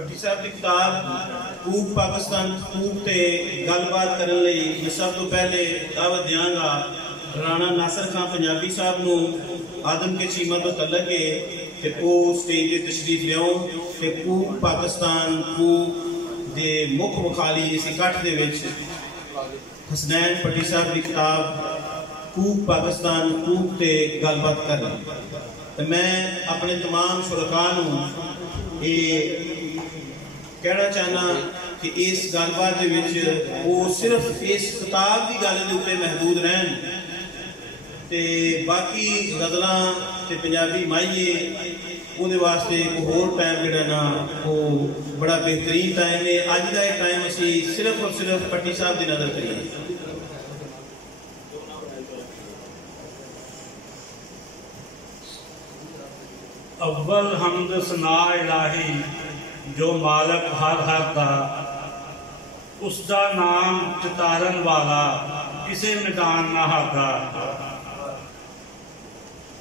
भट्टी साहब की किताब कूक पाकिस्तान कूक ते गलबात करने लई मैं सब तो पहले दावत देंगा राणा नासिर खान पंजाबी साहब नू आदम के चीमा तो तलक है कि वो स्टेज पर तशरीफ लियाओ कि कूक पाकिस्तान कूक दे मुख मुखाली इस इकट्ठ दे विच हसनैन भट्टी साहब की किताब कूक पाकिस्तान कूक ते गलबात कर तो मैं अपने तमाम शुरका नू कहना चाहना कि इस गलबात वो सिर्फ इस किताब की गल के उत्ते महदूद रहन ते बाकी गजलां ते पंजाबी माइए उहदे वास्ते एक होर टाइम जिहड़ा ना वो बड़ा बेहतरीन टाइम है। अज का एक टाइम असी सिर्फ और सिर्फ भट्टी साहब की नज़र करिए। अव्वल हमद सना इलाही जो मालक हर हर दा, उसका नाम चितारन वाला किसे मैदान ना हादा।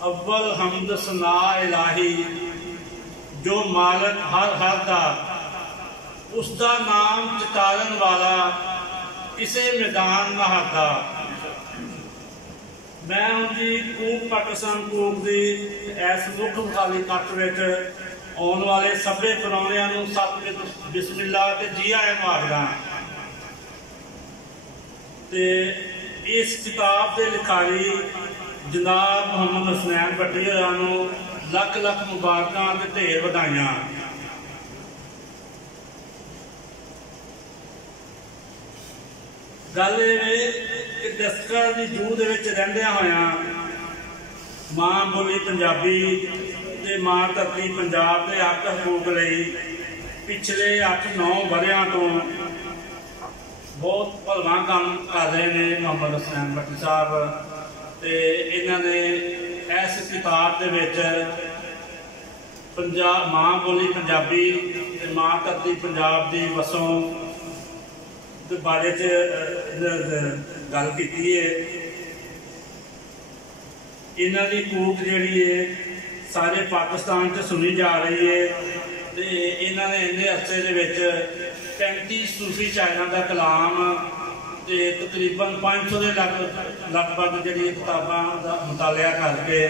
अव्वल हमद सना इलाही जो मालक हर हर दा, उसका नाम चितारन वाला किसे मैदान ना हादा। मैं उनकी कूक पाकिस्तान कूक की इस मुख मुखाली कट विच आने वाले सभे परौनियां नूं सत बिस्मिल्लाह ते जी आए आखदा। ते इस किताब के लिखारी जनाब मोहम्मद हसनैन भट्टी होरां नूं लख लख मुबारकां ते ढेर वधाइयां। गल कि दस्तकार की जूह रहिंदियां होया मां बोली पंजाबी ते मां धरती पंजाब के हक हकूक लई पिछले 8-9 वरियां तो बहुत भलवा काम कर रहे हैं मोहम्मद हसनैन भट्टी साहब। ते इन्हां ने इस किताब दे विच पंजाब मां बोली पंजाबी ते मां धरती पंजाब की वसों के बारे गल की है। इन्हां दी कूक जिहड़ी है सारे पाकिस्तान च सुनी जा रही है। तो इन्हां ने इन्ने अरसे दे विच 35 सूफी शायरां दा कलाम ते तकरीबन 500 के लगभग जिहड़ी किताबां दा मुतालिया करके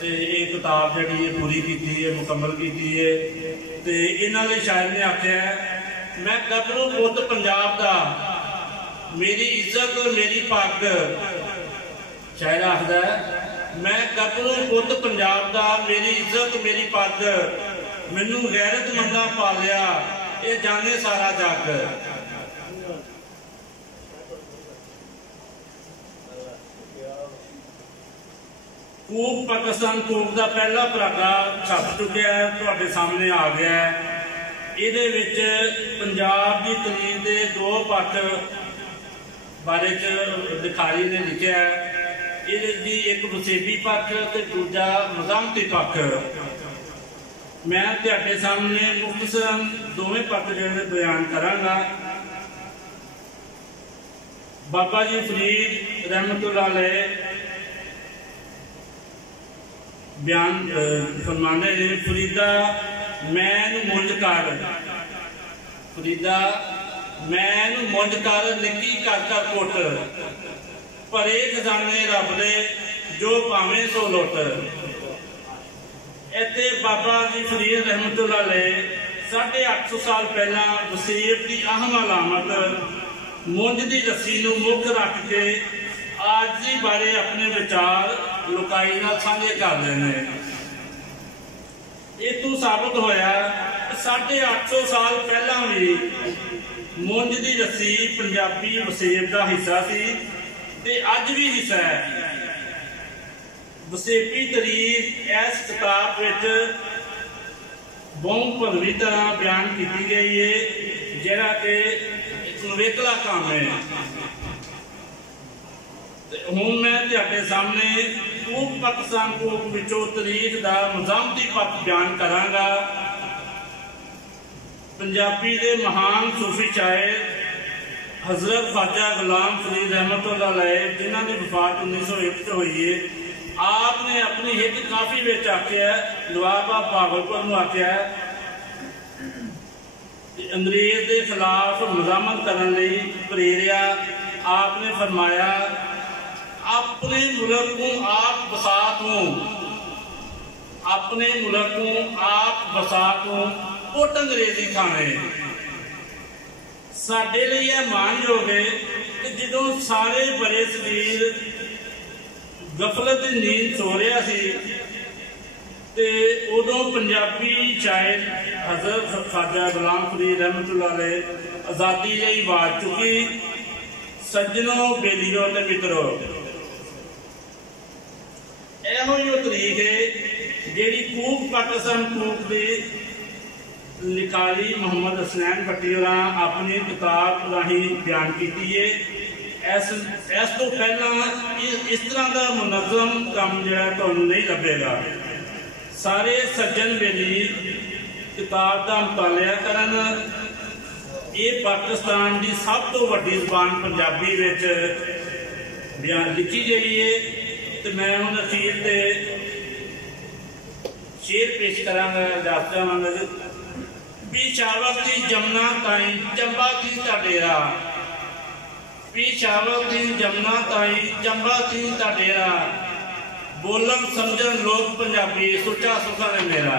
ते ये किताब जिहड़ी पूरी की है मुकम्मल की है। तो इन्हां दे शायर ने आख्या मैं गबरू पुत पंजाब दा मेरी इज्जत मेरी पग। शायर आखदा मैं गबरू पुत पंजाब दा मेरी इज्जत मेरी पग, मैनू गैरतमंदा पालिया ये जाने सारा जग। कूक पाकिस्तान कूक का पहला परागा छप चुका है, तुहाडे सामने आ गया है। इहदे विच पंजाब की तलीम के 2 पक्ष बारे लिखारी ने लिखा है। ये एक वसेबी पक्ष ते दूजा मज़ामती पक्ष। मैं तुहाडे सामने मुख्तसरन दोवें पक्ष जिहड़े बयान करांगा। बाबा जी फरीद रहमतुल्लाह अलैह बयान फरमाने ने फरीदा मैनू मुंज कर, फरीदा मैनू मुंज कर निक्की कर कर कुट, भरे खजाने रब दे जो भावें सो लुट। इत्थे बाबा जी फरीद रहमतुल्लाह अलैह 850 साल पहला वसीयत की अहम अलामत मुंज की रस्सी नूं मुख रख के आजी बारे अपने विचार लुकाई नाल सांझे कर रहे हैं। इतों साबित होया 850 साल पहला भी मुंज की रस्सी पंजाबी वसेब का हिस्सा सी ते अज भी हिस्सा है। वसेबी तरीक इस किताब विच बहुत भरवी तरह बयान की गई है, जिहड़ा कि नवेकला काम है। हुण मैं तुहाडे सामने कूक पाकिस्तान कूक विचों तरीक का मज़ामती पक्ष बयान करांगा। पंजाबी के महान सूफी शायर हजरत ख्वाजा गुलाम फरीद रहमतुल्लाह अलैह जिन्हां दी वफात 1901 हुई है। आपने अपनी हिट काफी विच आख्या नवाब भागलपुर नूं आख्या अंग्रेज के खिलाफ मजामत करने लई प्रेरिया। आपने फरमाया अपने मुल्क को आप बसा तू, अपने मुल्क को आप बसा तू, पुट अंग्रेजी खाने। साडे लिए यह मानयोग है कि जो सारे बड़े शरीर गफलत की नींद सो रहा सी ते उदों पंजाबी शायर हज़रत ख्वाजा गुलाम फरीद रहमतुल्लाह अलैह आज़ादी लई आवाज़ चुकी। सज्जनों बेलियो ते मित्रों, इहो ही तरीक है जिहड़ी कूक पाकिस्तान कूक की लिखारी मोहम्मद हसनैन भट्टी होरां अपनी किताब राही बयान की है। इस तो पहला इस तरह का मुनज़म काम जिहड़ा तुहानूं नहीं लभेगा। सारे सज्जन बेली किताब का मुतालिया करन। ये पाकिस्तान की सब तो वड्डी ज़बान पंजाबी विच बयान लिखी गई है। तो मैं हुण अखीर ते शेर पेश करांगा। दस जावांगा पिशावर की जमुना ताई चंबा की डेरा, पिशावर की जमुना ताई चंबा की डेरा, बोलन समझन लोग पंजाबी, सुचा सुखा है मेरा।